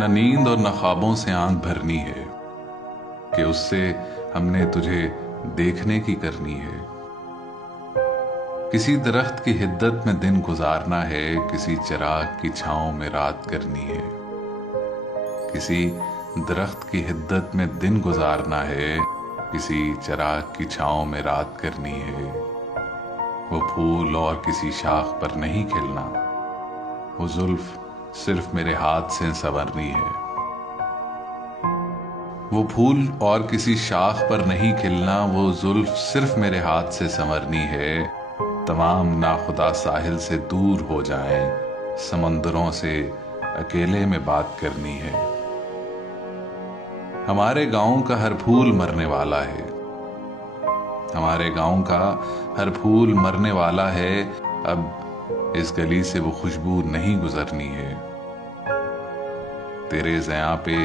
न नींद और न ख्वाबों से आंख भरनी है कि उससे हमने तुझे देखने की करनी है। किसी दरख्त की हिद्दत में दिन गुजारना है, किसी चिराग की छांव में रात करनी है। किसी दरख्त की हिद्दत में दिन गुजारना है, किसी चिराग की छांव में रात करनी है। वो फूल और किसी शाख पर नहीं खिलना, वो जुल्फ सिर्फ मेरे हाथ से संवरनी है। वो फूल और किसी शाख पर नहीं खिलना, वो जुल्फ सिर्फ मेरे हाथ से संवरनी है। तमाम नाखुदा साहिल से दूर हो जाएं, समंदरों से अकेले में बात करनी है। हमारे गांव का हर फूल मरने वाला है, हमारे गांव का हर फूल मरने वाला है। अब इस गली से वो खुशबू नहीं गुजरनी है। तेरे ज़िया पे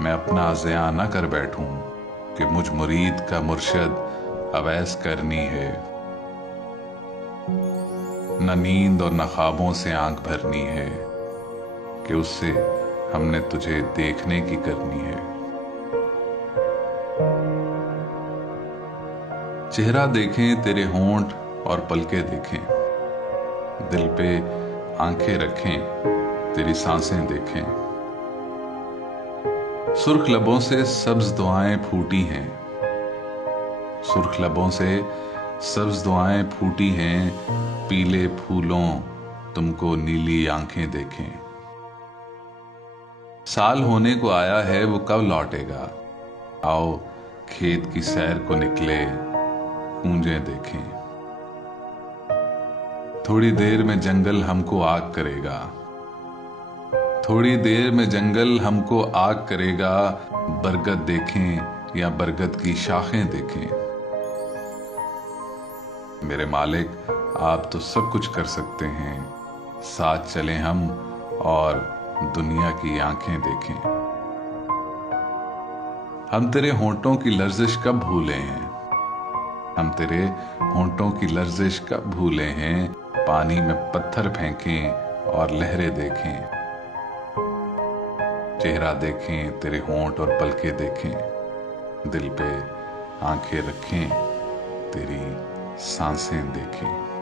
मैं अपना ज़िया न कर बैठूं कि मुझ मुरीद का मुर्शद अवैस करनी है। न नींद और न ख्वाबों से आंख भरनी है कि उससे हमने तुझे देखने की करनी है। चेहरा देखें तेरे होंठ और पलके देखें, दिल पे आंखें रखें तेरी सांसें देखें। सुर्ख लबों से सब्ज दुआएं फूटी हैं, सुर्ख लबों से सब्ज दुआएं फूटी हैं। पीले फूलों तुमको नीली आंखें देखें। साल होने को आया है वो कब लौटेगा, आओ खेत की सैर को निकले कूंजें देखें। थोड़ी देर में जंगल हमको आग करेगा, थोड़ी देर में जंगल हमको आग करेगा। बरगद देखें या बरगद की शाखें देखें। मेरे मालिक आप तो सब कुछ कर सकते हैं, साथ चलें हम और दुनिया की आंखें देखें। हम तेरे होंठों की लर्जिश कब भूले हैं, हम तेरे होंठों की लर्जिश कब भूले हैं। पानी में पत्थर फेंकें और लहरें देखें। चेहरा देखें तेरे होंठ और पलके देखें, दिल पे आंखें रखें तेरी सांसें देखें।